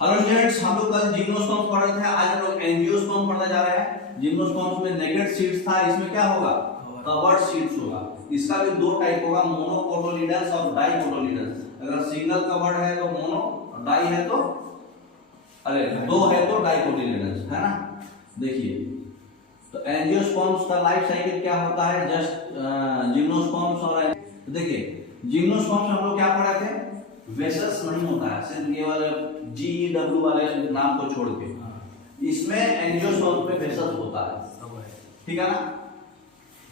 Hello students, हम लोग कल जिम्नोस्पर्म्स पढ़ रहे थे। आज हम लोग एंजियोस्पर्म पढ़ने जा रहे हैं। जिम्नोस्पर्म्स में नेकेड सीड्स था, इसमें क्या होगा? कवर्ड सीड्स होगा। इसका भी दो टाइप होगा, मोनोकोटिलिडन्स और डाइकोटिलिडन्स। अगर सिंगल कवर्ड है तो मोनो, डाई है तो दो है तो डाइकोटिलिडन्स, है ना। देखिए, तो एंजियोस्पर्म्स का लाइफ साइकिल क्या होता है, जस्ट जिम्नोस्पर्म्स और देखिए जिम्नोस्पर्म्स हम लोग क्या पढ़े थे, वेसल्स नहीं होता है, सिर्फ ये वाले GW वाले नाम को छोड़ के। इसमें एंजियोस्पर्म्स में वेसल्स होता है, ठीक है ना।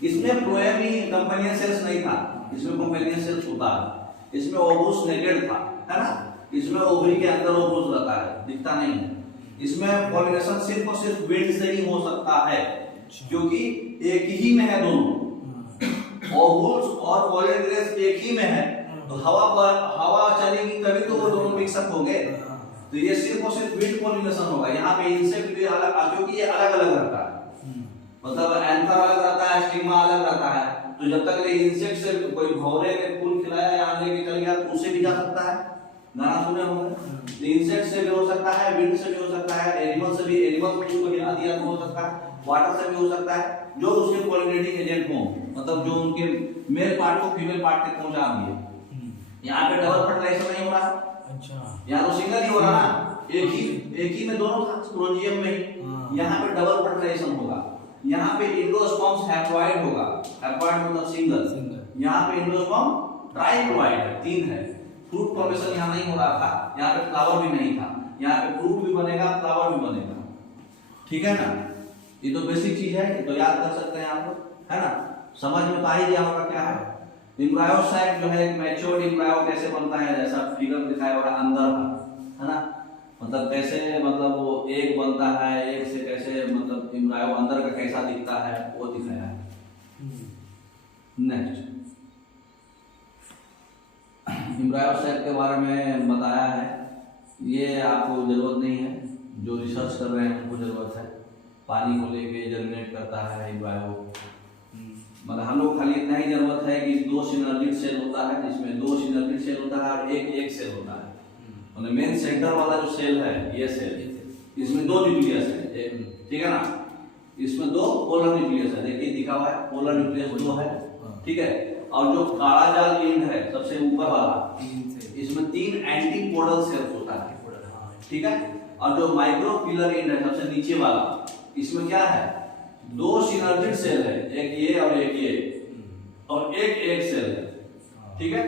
इसमें फ्लोएम ही कंपेनियन सेल्स नहीं था, इसमें कंपेनियन सेल्स होता है। इसमें ओवुस नेकेड था, है ना। इसमें ओवरी के अंदर ओवुस रहता है, दिखता नहीं है। इसमें पॉलिनेशन सिर्फ और सिर्फ विंड से ही हो सकता है, क्योंकि एक ही में है दोनों। ओवुस और पॉलन ग्रेन्स एक ही में है, तो हवा चलेगी तभी तो वो दोनों मिक्सअप होंगे। तो ये सिर्फ और सिर्फ विंड पॉलिनेशन होगा। यहाँ पे इंसेक्ट भी अलग, क्योंकि ये अलग अलग रहता है, मतलब एंथर अलग रहता है, स्टिग्मा अलग रहता है। तो जब तक ये इंसेक्ट से कोई भौरे के फूल खिलाया या लेके चल गया तो उससे भी जा सकता है, गाना सुने होंगे। इंसेक्ट से भी हो सकता है, विंड से भी हो सकता है, एनिमल से भी, एनिमल को हिला दिया तो हो सकता है, वाटर से भी हो सकता है, जो उसके पॉलिनेटिंग एजेंट हो, मतलब जो उनके मेल पार्ट को फीमेल पार्ट तक पहुंचा दिए। यहाँ पे डबल फर्टिलाइजेशन नहीं हो रहा। अच्छा, यहाँ तो सिंगल ही हो रहा ना, एक ही में दोनों था, स्पोरेंजियम में ही। यहाँ पे डबल फर्टिलाइजेशन होगा। यहाँ पे एंडोस्पर्म्स हैप्लॉइड होगा, हैप्लॉइड मतलब सिंगल। यहाँ पे एंडोस्पर्म ट्राइप्लॉइड है, 3 है। फ्रूट फॉर्मेशन यहाँ नहीं हो रहा था, यहाँ पे फ्लावर भी नहीं था। यहाँ पे फ्रूट भी बनेगा, फ्लावर भी बनेगा, ठीक है ना। ये तो बेसिक चीज है, तो याद कर सकते हैं आप लोग, है ना। समझ में तो आ ही गया होगा क्या है। एम्ब्रायो साइक जो है, एक मैच्योर्ड एम्ब्रायो कैसे बनता है, जैसा फिगर दिखाया हुआ है अंदर, है ना। मतलब कैसे, मतलब वो एग बनता है, एग से कैसे, मतलब एम्ब्रायो अंदर का कैसा दिखता है वो दिखाया है। नेक्स्ट, एम्ब्रायो साइक के बारे में बताया है। ये आपको जरूरत नहीं है, जो रिसर्च कर रहे हैं उनको जरूरत है। पानी को लेके जर्मिनेट करता है एम्ब्रायो, मतलब हम लोग खाली इतना ही जरूरत है कि 2 सिनर्जिड सेल होता है, जिसमें 2 सिनर्जिड सेल होता है और एक सेल होता है। मतलब मेन सेंटर वाला जो सेल है, ये सेल, इसमें 2 न्यूक्लियस है, ठीक है ना। इसमें 2 पोलर न्यूक्लियस है, देखिए दिखा हुआ है, पोलर न्यूक्लियस 2 है, ठीक है। और जो काला जाल एंड है सबसे ऊपर वाला, इसमें 3 एंटीपोडल सेल्स होता है, ठीक है। और जो माइक्रोपिलर एंड है सबसे नीचे वाला, इसमें क्या है, 2 सिनर्जिड सेल है, एक ये और एक ये, और एक सेल है, ठीक है।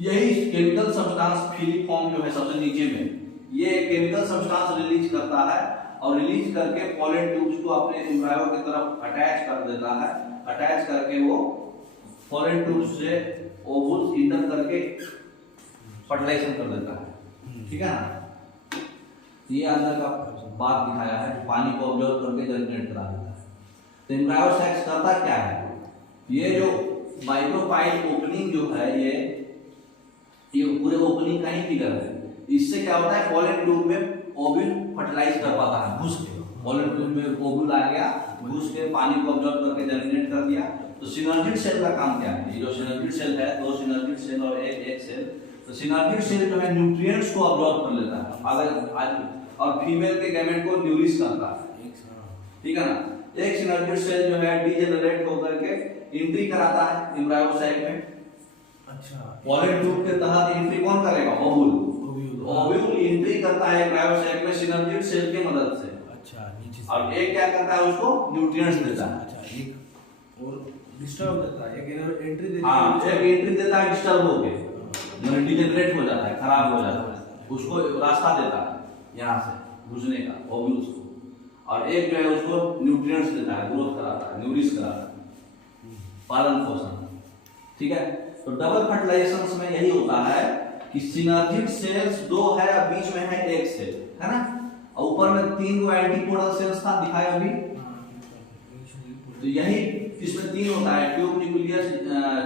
यही केमिकल सब्सटेंस फिलिफॉर्म जो है सबसे नीचे में, ये केमिकल सब्सटेंस रिलीज करता है, और रिलीज करके पॉलन ट्यूब्स को अपने एम्ब्रायो की तरफ अटैच कर देता है। अटैच करके वो पॉलन ट्यूब्स से ओवुल्स इंटर करके फर्टिलाइजेशन कर देता है, ठीक है ना। ये अंदर का बात दिखाया है, पानी को ऑब्जर्व करके जर्मिनेट करा देता है। तो एम्ब्रायो साइक्स करता क्या है, ये जो माइक्रोपाइल ओपनिंग जो है, ये पूरे ओपनिंग का ही फिगर है। इससे क्या होता है, पॉलन ट्यूब में ओव्यूल फर्टिलाइज कर पाता है, घुस के पॉलन ट्यूब में ओव्यूल आ गया, घुस के पानी को ऑब्जर्व करके जर्मिनेट कर दिया। तो सिनर्जिड सेल का काम क्या है, ये जो सिनर्जिड सेल है, 2 सिनर्जिड सेल और एक सेल, तो सिनर्जिड सेल जो है न्यूट्रिएंट्स को ऑब्जर्व कर लेता है, अगर और फीमेल के गैमेट को न्यूरिश करता है, ठीक है ना। एक सिनर्जिड सेल जो है डीजेनरेट होकर के एंट्री कराता है एम्ब्रायो साइक में। अच्छा, पॉलन ट्यूब के तहत एंट्री कौन करेगा, ओव्यूल एंट्री करता है एम्ब्रायो साइक में सिनर्जिड सेल की मदद से। अच्छा, नीचे से। और एक क्या करता है, उसको न्यूट्रिएंट्स देता है। अच्छा, एक और डिस्टर्ब देता है, एक एंट्री देता है। हां, एक एंट्री देता है, डिस्टर्ब होके मतलब डीजेनरेट हो जाता है, खराब हो जाता है, उसको रास्ता देता है यहाँ से घुसने का ओव्यूल्स को। और एक जो है उसको न्यूट्रिएंट्स देता है, ग्रोथ कराता है, न्यूरिश कराता है, पालन पोषण, ठीक है। तो डबल फर्टिलाइजेशन में यही होता है कि सिनर्जिड सेल्स 2 है, बीच में है एक सेल, है ना। और ऊपर में 3 गो एंटीपोडल सेल्स था, दिखाया अभी। तो यही इसमें 3 होता है, ट्यूब न्यूक्लियस,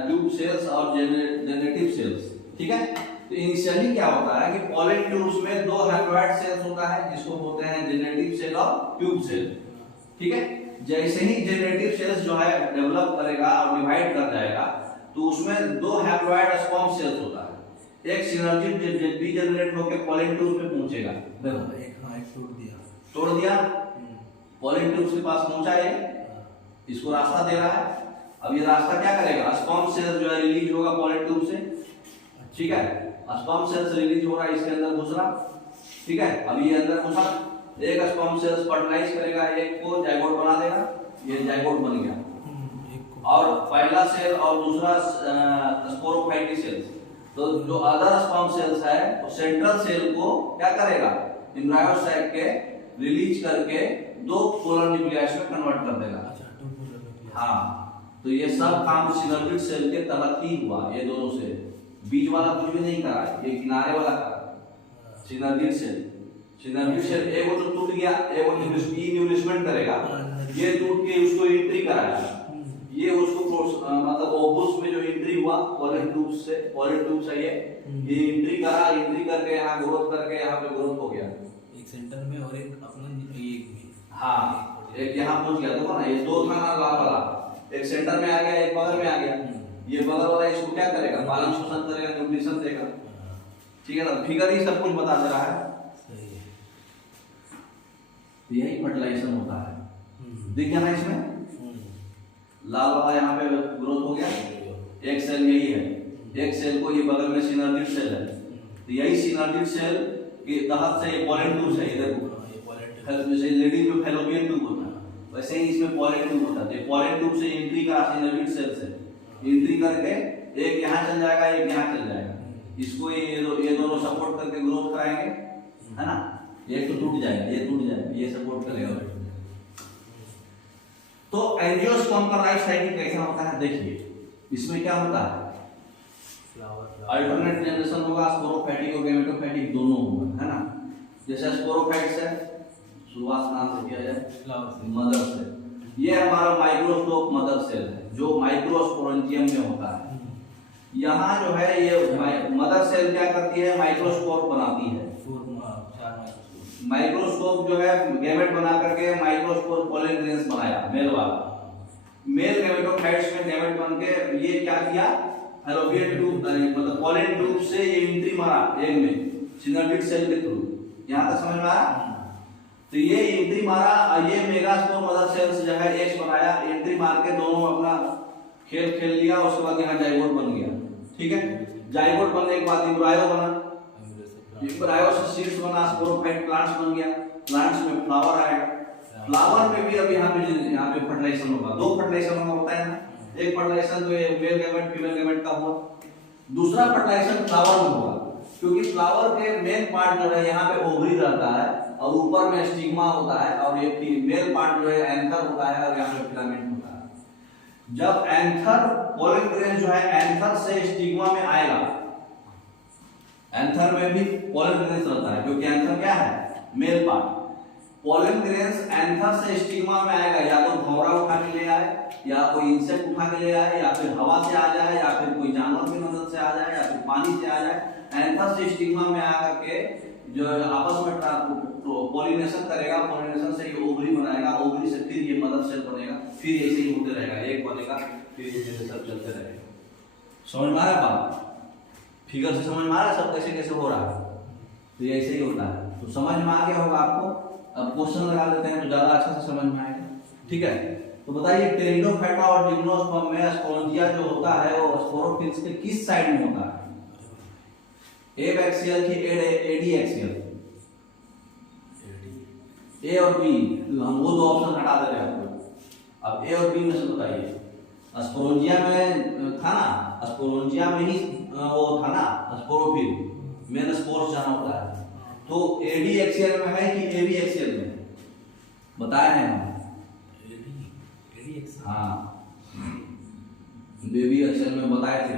ट्यूब सेल्स और जेनेटिव सेल्स, ठीक है। तो इनिशियली क्या होता है कि पॉलन ट्यूब्स में 2 हैप्लॉइड सेल्स होता है, जिसको बोलते हैं जेनेटिव सेल और ट्यूब सेल, ठीक है। जैसे ही जेनेटिव सेल्स जो है डेवलप करेगा और डिवाइड कर जाएगा, तो उसमें 2 हैप्लॉइड स्पर्म सेल्स होता है, एक सिनर्जी डीजेनरेट होकर पॉलिन ट्यूब में पहुंचेगा। देखो एक तोड़ दिया, पॉलिन ट्यूब के पास पहुंचा है, इसको रास्ता दे रहा है। अब ये रास्ता क्या करेगा, स्पर्म सेल जो है रिलीज होगा पॉलिन ट्यूब से, ठीक है। स्पर्म सेल से रिलीज हो रहा है, इसके अंदर घुस रहा, ठीक है। अब ये अंदर घुसा, एक स्पर्म सेल फर्टिलाइज करेगा, एक को जाइगोट बना देगा, ये जाइगोट बन गया। और पहला सेल और दूसरा स्पोरोफाइटी सेल्स, तो जो अदर स्पर्म सेल्स है वो सेंट्रल सेल को क्या करेगा, एम्ब्रायो साइट के रिलीज करके दो पोलर न्यूक्लियस में कन्वर्ट कर देगा। हाँ, तो ये सब काम सिनर्जिड सेल के तहत ही हुआ। ये दोनों से बीच वाला कुछ भी नहीं करा, ये किनारे वाला करा। सिनर्जिड सेल एगो तो टूट गया, एगो न्यूरिशमेंट करेगा, ये टूट के उसको एंट्री कराएगा, ये उसको मतलब ओवुल्स में जो एंट्री हुआ पॉलिन ट्यूब से ये एंट्री करा, एंट्री करके यहाँ ग्रोथ करके यहाँ पे ग्रोथ हो गया, एक सेंटर में और एक अपना एक में। हाँ, एक यहाँ पहुंच गया, देखो ना, ये दो था ना लाल वाला, एक सेंटर में आ गया, एक बगल में आ गया। ये बगल वाला इसको क्या करेगा, पालन शोषण करेगा, न्यूट्रिशन देगा, ठीक है ना। फिगर ही सब कुछ बता दे रहा है। यही फर्टिलाइजेशन होता है। दिख गया ना इसमें, लाल वाला यहाँ पे ग्रोथ हो गया, एक सेल यही है, एक सेल को ये बगल में सिनर्जिड सेल है, तो यही सिनर्जिड सेल के तहत से ये पॉलिन ट्यूब है। इधर जैसे लेडीज में फैलोपियन ट्यूब होता है, वैसे ही इसमें पॉलिन ट्यूब होता है। पॉलिन ट्यूब से एंट्री करा सिनर्जिड सेल से, एंट्री करके एक यहाँ चल जाएगा, एक यहाँ चल जाएगा, इसको ये दोनों सपोर्ट करके ग्रोथ कराएंगे, है ना। एक तो टूट जाएगा, ये टूट जाएगा, ये सपोर्ट करेगा। तो एंजियोस्पर्म का लाइफ साइकिल कैसा होता है, देखिए इसमें क्या होता है, अल्टरनेट जनरेशन होगा, स्पोरोफाइटिक और गैमेटोफाइटिक दोनों होगा, है ना। जैसे स्पोरोफाइट्स है, शुरुआत नाम से किया जाए मदर सेल, ये हमारा माइक्रोस्कोप मदर सेल है जो माइक्रोस्पोरेंजियम में होता है। यहाँ जो है ये मदर सेल क्या करती है, माइक्रोस्कोप बनाती है। माइक्रोस्कोप जो है गैमेट बना करके माइक्रोस्कोप पॉलिन ग्रेन्स बनाया, मेल वाला। मेल गैमेटोफाइट्स में गैमेट बन के ये क्या किया, फैलोपियन ट्यूब मतलब पॉलिन ट्यूब से ये एंट्री मारा एग में सिनर्जिड सेल के थ्रू। यहाँ तक समझ में आया। तो ये एंट्री मारा और ये मेगास्पोर मदर सेल्स जो है एग्स बनाया, एंट्री मार के दोनों अपना खेल खेल लिया। उसके बाद यहाँ जाइगोट बन गया, ठीक है। जाइगोट बनने के बाद एम्ब्रायो बना, एम्ब्रायो से सीड्स बना, स्पोरोफाइट प्लांट्स बन गया, प्लांट्स में फ्लावर आएगा, फ्लावर में भी अब यहाँ पे फर्टिलाइजेशन होगा। दो फर्टिलाइजेशन होता है ना, एक फर्टिलाइजेशन तो ये मेल गैमेट फीमेल गैमेट का हुआ, दूसरा फर्टिलाइजेशन फ्लावर में होगा। क्योंकि फ्लावर के मेन पार्ट जो है यहाँ पे ओवरी रहता है और ऊपर में स्टिग्मा होता है, और ये फीमेल पार्ट जो है एंथर होता है और यहाँ पे फिलामेंट होता है। जब एंथर पॉलिन ग्रेन जो है एंथर से स्टिग्मा में आएगा, एंथर में भी पॉलिन ग्रेन्स रहता है क्योंकि एंथर क्या है, male part. Pollen grains anther से स्टिग्मा में आएगा, या तो भौरा उठा के ले आए, या कोई इंसेक्ट उठा के ले आए, या फिर हवा से आ जाए, या फिर कोई जानवर की मदद से आ जाए, या फिर पानी से आ जाए। एंथर से स्टिग्मा में आकर के जो आपस में पॉलिनेशन करेगा, पॉलिनेशन से ये ओवरी बनाएगा, ओवरी से फिर ये मदर सेल बनेगा, फिर ऐसे ही होते रहेगा, एक बनेगा फिर ये सब चलते रहेगा। समझ में आ रहा है बात, फिगर से समझ में आ रहा है सब कैसे कैसे हो रहा है। तो ये ऐसे ही होता है, तो समझ में आ गया होगा आपको। अब क्वेश्चन लगा लेते हैं तो ज्यादा अच्छा से समझ में आएगा, ठीक है। तो बताइए टेरिडोफाइटा और जिम्नोस्पर्म में स्पोरेंजिया जो होता है वो स्पोरोफिल्स के किस साइड में होता है, एब एक्सियल की एडी एक्सियल? ए और बी, हम वो दो ऑप्शन हटा दे रहे हैं आपको। अब ए और बी में से बताइए। स्पोरेंजिया में था ना, स्पोरेंजिया में ही वो था ना स्पोरोफिल, मेन स्पोर्स जहां होता है। तो एडी एक्सियल में है कि एबी एक्सियल में बताए हैं हम? एडी एक्सियल, हाँ बेबी एक्सियल में बताए थे।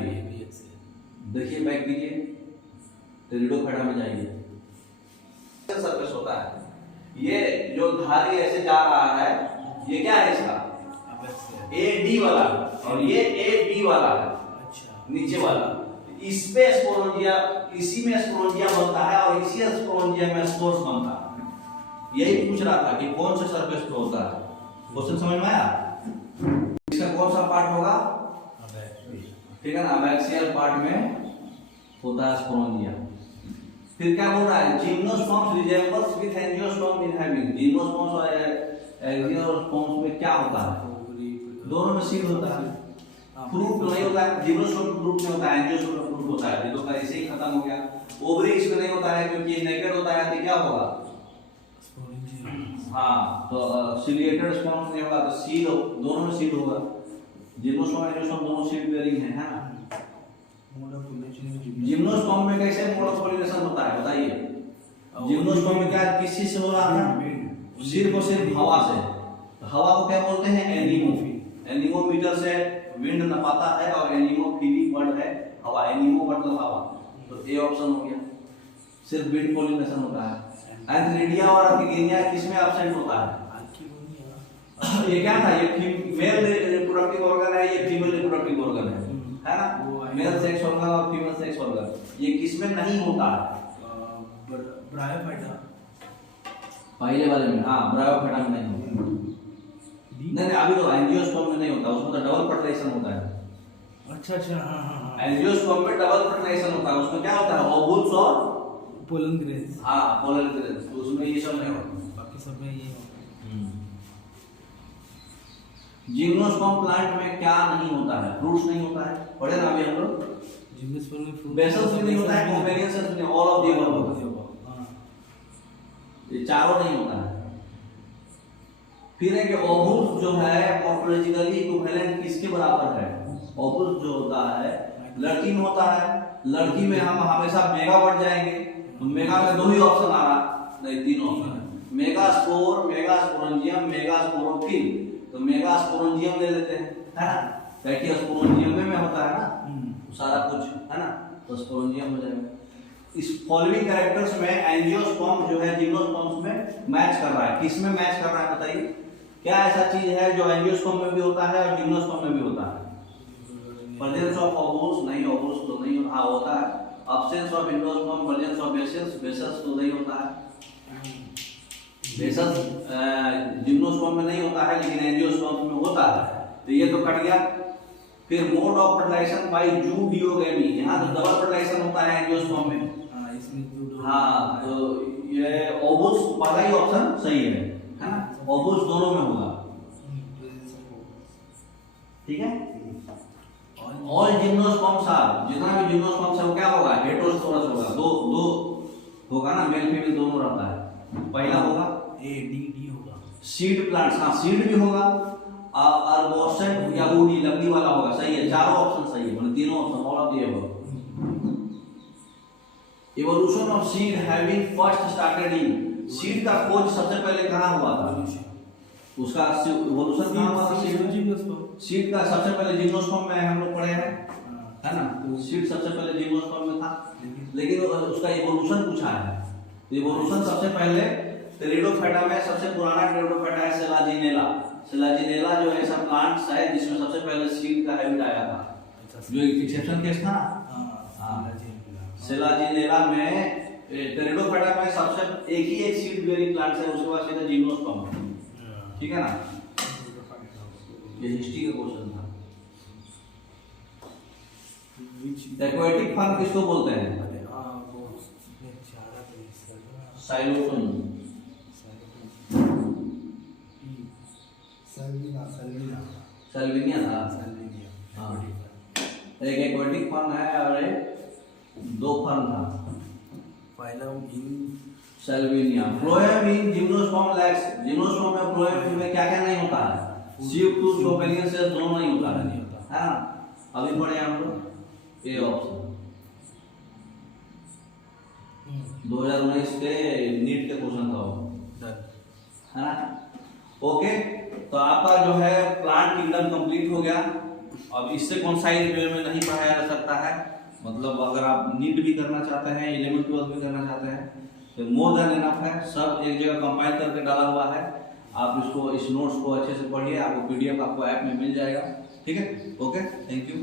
देखिए बैक कीजिए, टेरिडोफाइटा में जाइए, सरफेस होता है। ये जो धारी ऐसे जा रहा है, ये क्या है इसका, ए डी वाला, और ये ए बी वाला है, अच्छा नीचे वाला। इस पे स्पोरेंजिया, इसी में स्पोरेंजिया बनता है और इसी स्पोरेंजिया में स्पोर्स बनता है। यही पूछ रहा था कि कौन से सरफेस पे होता है। क्वेश्चन समझ में आया? इसका कौन सा पार्ट होगा, ठीक है ना, अबैक्सियल पार्ट में होता है स्पोरेंजिया। फिर क्या बोल रहा है, gymnosperms resembles with angiosperm in having. Gymnosperms और एंजियोस्पर्म्स में क्या होता है, दोनों में सीड होता है, फ्रूट नहीं होता है। जिम्नोस्पर्म में फ्रूट नहीं होता है, एंजियोस्पर्म में फ्रूट होता है। ये तो ऐसे ही खत्म हो गया। ओवरी इसमें नहीं होता है क्योंकि नेकेड होता है, तो क्या होगा, हाँ, तो सिलिएटेड स्पर्म नहीं होगा, तो सीड दोनों में सीड होगा। जिम्नोस्पर्म एंजियोस्पर्म दोनों सीड बेयरिंग है ना। जिम्नोस्पर्म में कैसे मोड ऑफ पॉलिनेशन होता है बताइए। जिम्नोस्पर्म में क्या किस चीज से हो रहा था, सिर्फ और सिर्फ हवा से। तो हवा को क्या बोलते हैं, एनिमो। एनिमोमीटर से विंड नपाता है और एनिमोफिली वर्ड है हवा। एनिमो मतलब हवा, तो ए ऑप्शन हो गया। सिर्फ विंड पॉलिनेशन होता है। एंथ्रेडिया और एपिगेनिया किसमें एब्सेंट होता है, ये क्या था, ये मेल रिप्रोडक्टिव ऑर्गन है, ये फीमेल रिप्रोडक्टिव ऑर्गन है ना। मेल सेक्स ऑर्गन और फीमेल सेक्स ऑर्गन, ये किसमें नहीं होता है, ब्रायोफाइटा पहले वाले में, हाँ ब्रायोफाइटा में नहीं होता। नहीं अभी तो एंजियोस्पर्म में नहीं होता, उसमें तो डबल फर्टिलाइजेशन होता है। अच्छा हाँ। एंजियोस्पर्म में डबल फर्टिलाइजेशन होता है, उसमें क्या होता है, ओवुल्स और पोलन ग्रेन्स। हाँ पोलन ग्रेन्स, उसमें ये सब नहीं होता, बाकी सब में ये जिम्नोस्पर्म प्लांट में क्या नहीं होता है, फ्रूट्स नहीं होता है, पढ़े ना अभी हम लोग। जिम्नोस्पर्म में फ्रूट, बेसल्स भी नहीं होता है, ओवेरियन सेल्स भी, ऑल ऑफ द अबव, ये चारों नहीं होता है। फिर है कि ओवुल्स जो है मॉर्फोलॉजिकली इक्विवेलेंट किसके बराबर है, ओवुल्स जो होता है लड़की में होता है। लड़की में हम हमेशा मेगा बढ़ जाएंगे, तो मेगा में 2 ही ऑप्शन आ रहा, नहीं 3 ऑप्शन है, मेगास्पोर, मेगास्पोरेंजियम, मेगास्पोरोफिल। तो मेगास्पोरेंजियम ले लेते हैं, है ना, क्योंकि स्पोरेंजियम में होता है ना सारा कुछ, है ना, तो स्पोरेंजियम हो जाएगा। इस फॉलोइंग कैरेक्टर्स में एंजियोस्पर्म जो है जिम्नोस्पर्म्स में मैच कर रहा है, किस में मैच कर रहा है बताइए। क्या ऐसा चीज है जो एंजियोस्पर्म में भी होता है और जिम्नोस्पर्म में भी होता है, प्रेजेंस ऑफ ओवुल्स, नहीं ओवुल्स तो नहीं, हाँ होता है, absence of angiosperm, presence of vessels, vessels तो नहीं होता है, बेसल्स जिम्नोस्पर्म में नहीं होता है लेकिन एंजियोस्पर्म में होता है, तो ये तो कट गया। फिर mode of fertilization by zooidogamy, यहाँ तो डबल फर्टिलाइजेशन होता है एंजियोस्पर्म में, हाँ, तो ये ओवुल्स पहला ही ऑप्शन सही है ना, ओवुल्स दोनों में होगा, ठीक है। ऑल जिम्नोस्पर्म्स आर, जितना भी जिम्नोस्पर्म्स है वो क्या होगा, हेटेरोस्पोरस होगा, दो होगा ना, मेल फीमेल दोनों रहता है। पहला होगा ए डी होगा, सीड प्लांट्स, हाँ सीड भी होगा, आर्बोसेंट या वुडी लकड़ी वाला होगा, सही है, चारों ऑप्शन सही है, मतलब तीनों option all of the above. Evolution of seed having first started in, seed का खोज सबसे पहले कहाँ हुआ था, उसका इवोल्यूशन कहाँ हुआ था, सीड का सबसे पहले जिम्नोस्पर्म में हम लोग पढ़े हैं, है ना, सीड सबसे पहले जिम्नोस्पर्म में था, लेकिन उसका इवोल्यूशन पूछा है। इवोल्यूशन सबसे पहले टेरिडोफाइटा में, सबसे पुराना टेरिडोफाइटा है सेलाजिनेला। सेलाजिनेला जो ऐसा प्लांट्स है जिसमें सबसे पहले सीड का हैबिट आया था, जो एक एक्सेप्शन केस था ना, सेलाजिनेला में टेरिडोफाइटा में सबसे एक सीड बेयरिंग प्लांट्स है, उसके बाद सीधा जिम्नोस्पर्म, ठीक है ना। ये हिस्ट्री का क्वेश्चन था। एक्वाटिक फन किसको बोलते हैं, साइलोफोन, सल्विनिया था, हाँ, एक एक्वाटिक फन है और एक 2 फन था, phylum in Salvinia. Phloem in gymnosperm lacks, gymnosperm में फ्लोएम में क्या क्या नहीं होता है, सीड टू ओवेरियन सेल्स दोनों नहीं होता है ना। अभी पढ़े हम लोग ए ऑप्शन 2019 के नीट के क्वेश्चन था वो, है ना। ओके, तो आपका जो है प्लांट किंगडम कंप्लीट हो गया। अब इससे कौन सा लेवल में नहीं पढ़ाया जा सकता है, मतलब अगर आप नीट भी करना चाहते हैं, 11 12 भी करना चाहते हैं, तो मोर देन इनफ है, सब एक जगह कंपाइल करके डाला हुआ है। आप इसको, इस नोट्स को अच्छे से पढ़िए, आपको पीडीएफ आपको ऐप में मिल जाएगा, ठीक है। Okay, thank you.